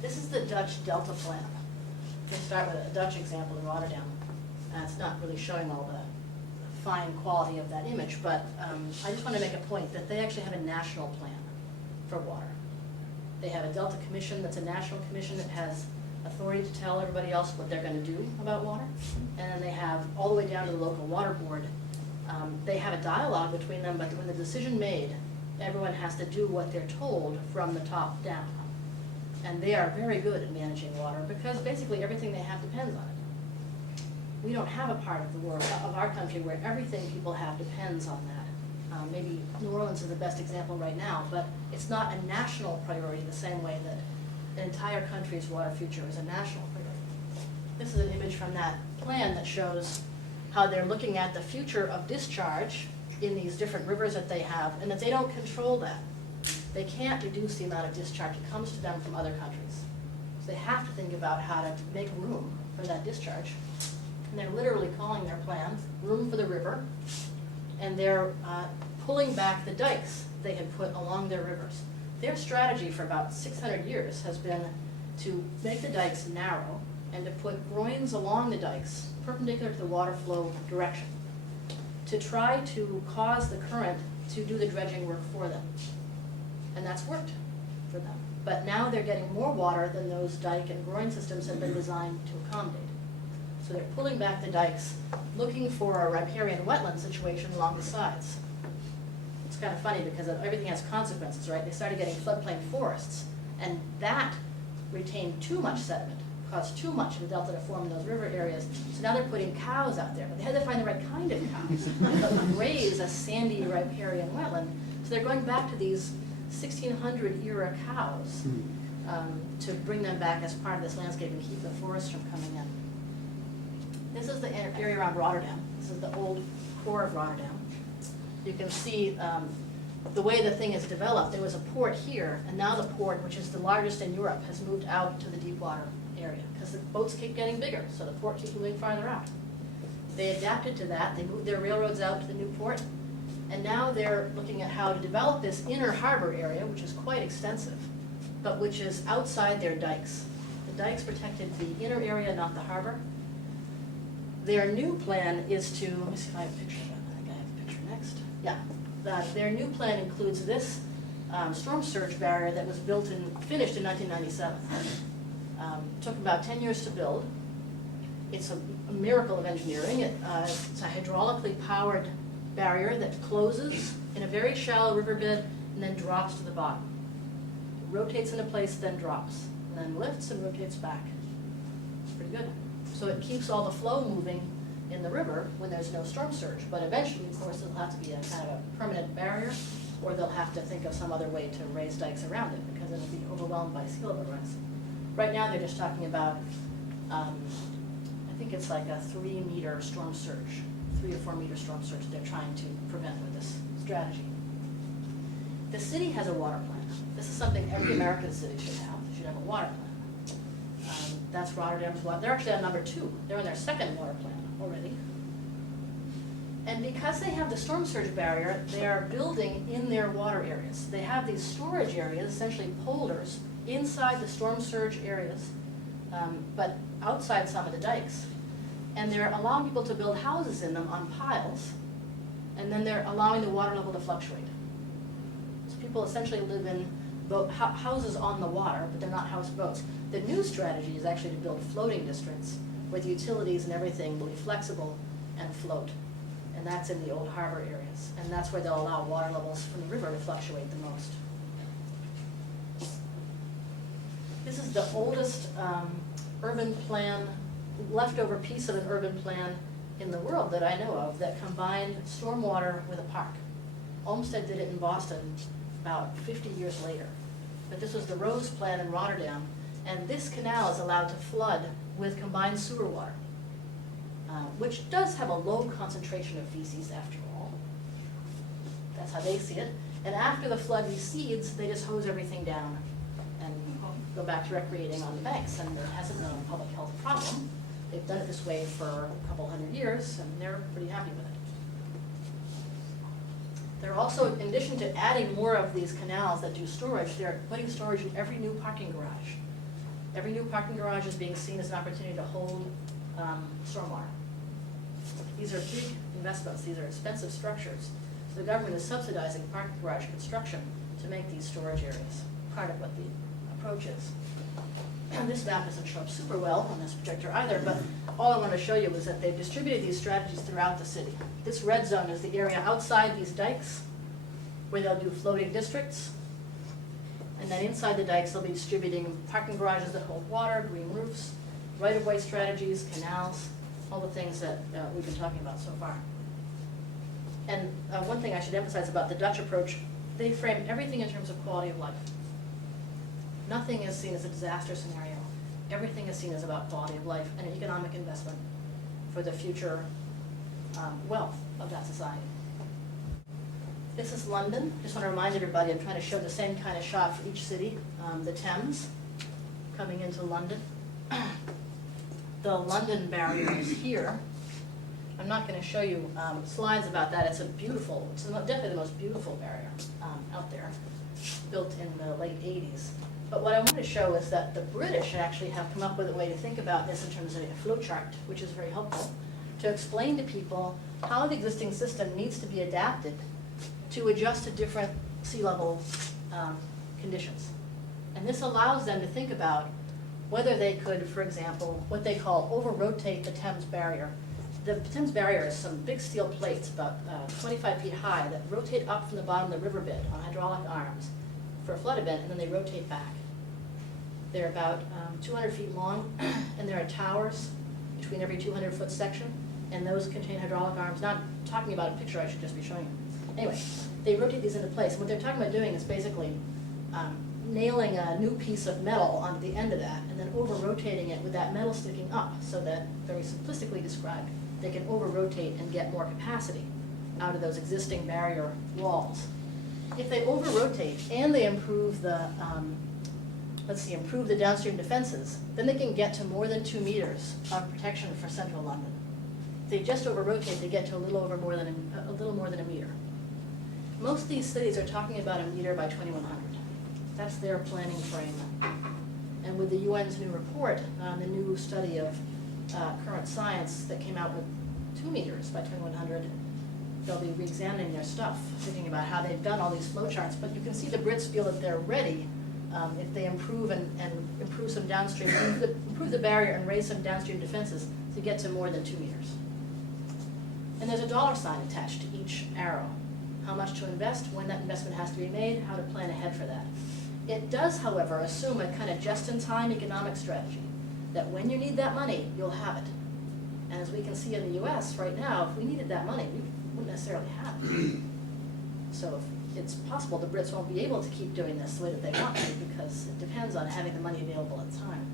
This is the Dutch Delta plan. We start with a Dutch example in Rotterdam. It's not really showing all the fine quality of that image, but I just want to make a point that they actually have a national plan for water. They have a Delta Commission that's a national commission that has authority to tell everybody else what they're going to do about water. And then they have all the way down to the local water board. They have a dialogue between them, but when the decision made, everyone has to do what they're told from the top down. And they are very good at managing water because basically everything they have depends on it. We don't have a part of the world, of our country, where everything people have depends on that. Maybe New Orleans is the best example right now, but it's not a national priority the same way that an entire country's water future is a national priority. This is an image from that plan that shows how they're looking at the future of discharge in these different rivers that they have, and that they don't control that. They can't reduce the amount of discharge that comes to them from other countries. So they have to think about how to make room for that discharge. And they're literally calling their plan Room for the River, and they're pulling back the dikes they had put along their rivers. Their strategy for about 600 years has been to make the dikes narrow and to put groins along the dikes perpendicular to the water flow direction to try to cause the current to do the dredging work for them. And that's worked for them. But now they're getting more water than those dike and groin systems have been designed to accommodate. So they're pulling back the dikes, looking for a riparian wetland situation along the sides. It's kind of funny because everything has consequences, right? They started getting floodplain forests, and that retained too much sediment, caused too much of the delta to form in those river areas. So now they're putting cows out there, but they had to find the right kind of cows that would raise a sandy riparian wetland. So they're going back to these 1600 era cows to bring them back as part of this landscape and keep the forests from coming in. This is the area around Rotterdam. This is the old core of Rotterdam. You can see the way the thing is developed. There was a port here, and now the port, which is the largest in Europe, has moved out to the deep water area because the boats keep getting bigger, so the port keeps moving farther out. They adapted to that. They moved their railroads out to the new port, and now they're looking at how to develop this inner harbor area, which is quite extensive, but which is outside their dikes. The dikes protected the inner area, not the harbor. Their new plan is to, let me see if I have a picture of it. I think I have a picture next. Yeah, their new plan includes this storm surge barrier that was finished in 1997. Took about 10 years to build. It's a miracle of engineering. It's a hydraulically powered barrier that closes in a very shallow riverbed and then drops to the bottom. It rotates into place, then drops, and then lifts and rotates back. It's pretty good. So it keeps all the flow moving in the river when there's no storm surge. But eventually, of course, it'll have to be a kind of a permanent barrier, or they'll have to think of some other way to raise dikes around it because it'll be overwhelmed by sea level rise. Right now, they're just talking about, I think it's like a 3-meter storm surge, 3 or 4 meter storm surge they're trying to prevent with this strategy. The city has a water plan. This is something every American city should have. They should have a water plan. That's Rotterdam's water. They're actually on number 2. They're on their second water plan already. And because they have the storm surge barrier, they are building in their water areas. They have these storage areas, essentially polders, inside the storm surge areas, but outside some of the dikes. And they're allowing people to build houses in them on piles, and then they're allowing the water level to fluctuate. So people essentially live in houses on the water, but they're not houseboats. The new strategy is actually to build floating districts where the utilities and everything will be flexible and float. And that's in the old harbor areas. And that's where they'll allow water levels from the river to fluctuate the most. This is the oldest urban plan, leftover piece of an urban plan in the world that I know of that combined stormwater with a park. Olmsted did it in Boston about 50 years later. But this was the Rose plan in Rotterdam, and this canal is allowed to flood with combined sewer water, which does have a low concentration of feces after all. That's how they see it. And after the flood recedes, they just hose everything down and go back to recreating on the banks, and it hasn't been a public health problem. They've done it this way for a couple hundred years, and they're pretty happy with it. They're also, in addition to adding more of these canals that do storage, they're putting storage in every new parking garage. Every new parking garage is being seen as an opportunity to hold stormwater. These are big investments, these are expensive structures. So the government is subsidizing parking garage construction to make these storage areas part of what the approach is. And this map doesn't show up super well on this projector either, but all I want to show you is that they've distributed these strategies throughout the city. This red zone is the area outside these dikes where they'll do floating districts. And then inside the dikes, they'll be distributing parking garages that hold water, green roofs, right-of-way strategies, canals, all the things that we've been talking about so far. And one thing I should emphasize about the Dutch approach, they frame everything in terms of quality of life. Nothing is seen as a disaster scenario. Everything is seen as about quality of life and an economic investment for the future wealth of that society. This is London. Just want to remind everybody, I'm trying to show the same kind of shot for each city. The Thames coming into London. The London Barrier is here. I'm not going to show you slides about that. It's definitely the most beautiful barrier out there, built in the late 80s. But what I want to show is that the British actually have come up with a way to think about this in terms of a flowchart, which is very helpful, to explain to people how the existing system needs to be adapted to adjust to different sea level conditions. And this allows them to think about whether they could, for example, what they call over-rotate the Thames Barrier. The Thames Barrier is some big steel plates about 25 feet high that rotate up from the bottom of the riverbed on hydraulic arms for a flood event, and then they rotate back. They're about 200 feet long, and there are towers between every 200-foot section, and those contain hydraulic arms. Not talking about a picture, I should just be showing you. Anyway, they rotate these into place. And what they're talking about doing is basically nailing a new piece of metal onto the end of that, and then over-rotating it with that metal sticking up, so that, very simplistically described, they can over-rotate and get more capacity out of those existing barrier walls. If they over-rotate and they improve the, improve the downstream defenses, then they can get to more than 2 meters of protection for central London. If they just over-rotate, they get to a little more than a meter. Most of these cities are talking about a meter by 2100. That's their planning frame. And with the UN's new report, the new study of current science that came out with 2 meters by 2100, they'll be re-examining their stuff, thinking about how they've done all these flowcharts. But you can see the Brits feel that they're ready if they improve and improve some downstream, improve the barrier and raise some downstream defenses to get to more than 2 meters. And there's a dollar sign attached to each arrow. How much to invest, when that investment has to be made, how to plan ahead for that. It does, however, assume a kind of just-in-time economic strategy, that when you need that money, you'll have it. And as we can see in the US right now, if we needed that money, we wouldn't necessarily have it. So it's possible the Brits won't be able to keep doing this the way that they want to, because it depends on having the money available at the time.